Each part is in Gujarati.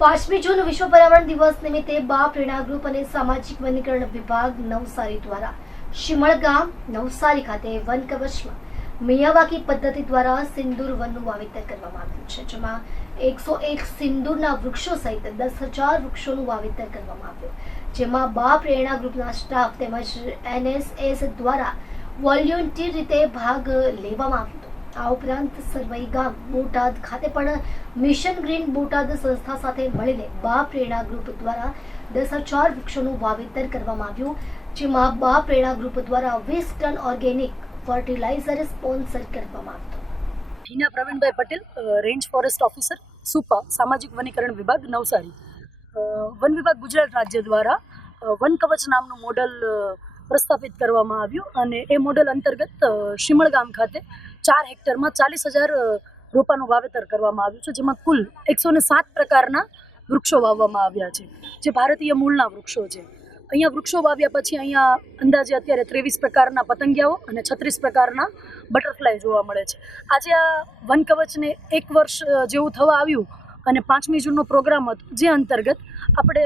પાંચમી જૂન વિશ્વ પર્યાવરણ દિવસ નિમિત્તે બા પ્રેરણા ગ્રુપ અને સામાજિક વનીકરણ વિભાગ નવસારી દ્વારા શિમળ ગામ નવસારી ખાતે વન કવચમાં મિયાવાકી પદ્ધતિ દ્વારા સિંદૂર વનનું વાવેતર કરવામાં આવ્યું છે, જેમાં 101 સિંદૂરના વૃક્ષો સહિત 10,000 વૃક્ષોનું વાવેતર કરવામાં આવ્યું, જેમાં બા પ્રેરણા ગ્રુપના સ્ટાફ તેમજ NSS દ્વારા વોલ્યુન્ટિયર રીતે ભાગ લેવામાં આવ્યો. આ ઉપરાંત સરવઈ ગામ બોટાદ ખાતે પણ મિશન ગ્રીન બોટાદ સંસ્થા સાથે મળીને બા પ્રેરણા ગ્રુપ દ્વારા 10,000 વૃક્ષોનું વાવેતર કરવામાં આવ્યું, જેમાં બા પ્રેરણા ગ્રુપ દ્વારા 20 ટન ઓર્ગેનિક ફર્ટિલાઇઝર સ્પોન્સર કરવામાં આવ્યું. Hina Pravinbhai Patel, range forest officer, Supa, સામાજિક વનીકરણ વિભાગ, નવસારી. વન વિભાગ ગુજરાત રાજ્ય દ્વારા વન કવચ નામનું મોડલ પ્રસ્થાપિત કરવામાં આવ્યું અને એ મોડલ અંતર્ગત શિમળ ગામ ખાતે 4 હેક્ટરમાં 40,000 રોપાનું વાવેતર કરવામાં આવ્યું છે, જેમાં કુલ 107 પ્રકારના વૃક્ષો વાવવામાં આવ્યા છે, જે ભારતીય મૂળના વૃક્ષો છે. અહીંયા વૃક્ષો વાવ્યા પછી અહીંયા અંદાજે અત્યારે 23 પ્રકારના પતંગિયાઓ અને 36 પ્રકારના બટરફ્લાય જોવા મળે છે. આજે આ વન કવચને 1 વર્ષ જેવું થવા આવ્યું અને 5મી જૂનનો પ્રોગ્રામ હતો, જે અંતર્ગત આપણે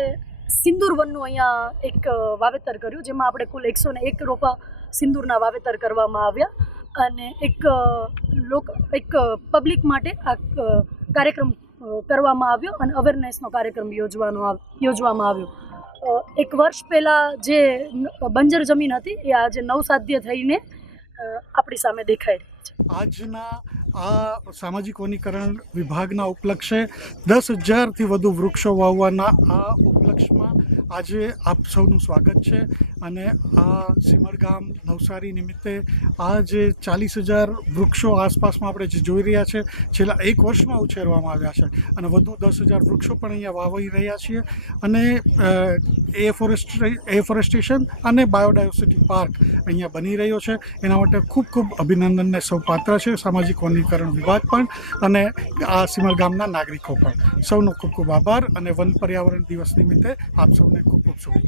સિંદૂર વનનું અહીંયા એક વાવેતર કર્યું, જેમાં આપણે કુલ 101 રોપા સિંદૂરના વાવેતર કરવામાં આવ્યા અને એક પબ્લિક માટે આ કાર્યક્રમ કરવામાં આવ્યો અને અવેરનેસનો કાર્યક્રમ યોજવામાં આવ્યો. 1 વર્ષ પહેલાં જે બંજર જમીન હતી એ આજે નવસાધ્ય થઈને આપણી સામે દેખાઈ રહી છે. આજના આ સામાજિક વનીકરણ વિભાગના ઉપલક્ષે 10,000થી વધુ વૃક્ષો વાવવાના આ ઉપલક્ષમાં આજે આપ સૌનું સ્વાગત છે અને આ સિમળ ગામ નવસારી નિમિત્તે આ જે 40,000 વૃક્ષો આસપાસમાં આપણે જે જોઈ રહ્યા છે, છેલ્લા 1 વર્ષમાં ઉછેરવામાં આવ્યા છે અને વધુ 10,000 વૃક્ષો પણ અહીંયા વાવી રહ્યા છીએ અને એફોરેસ્ટેશન અને બાયોડાયવર્સિટી પાર્ક અહીંયા બની રહ્યો છે. એના માટે ખૂબ ખૂબ અભિનંદનને સૌ પાત્ર છે, સામાજિક વનીકરણ વિભાગ પણ અને આ સિમળ ગામના નાગરિકો પણ. સૌનો ખૂબ ખૂબ આભાર અને વન પર્યાવરણ દિવસ નિમિત્તે આપ સૌને ખૂબ ખૂબ શુભેચ્છા.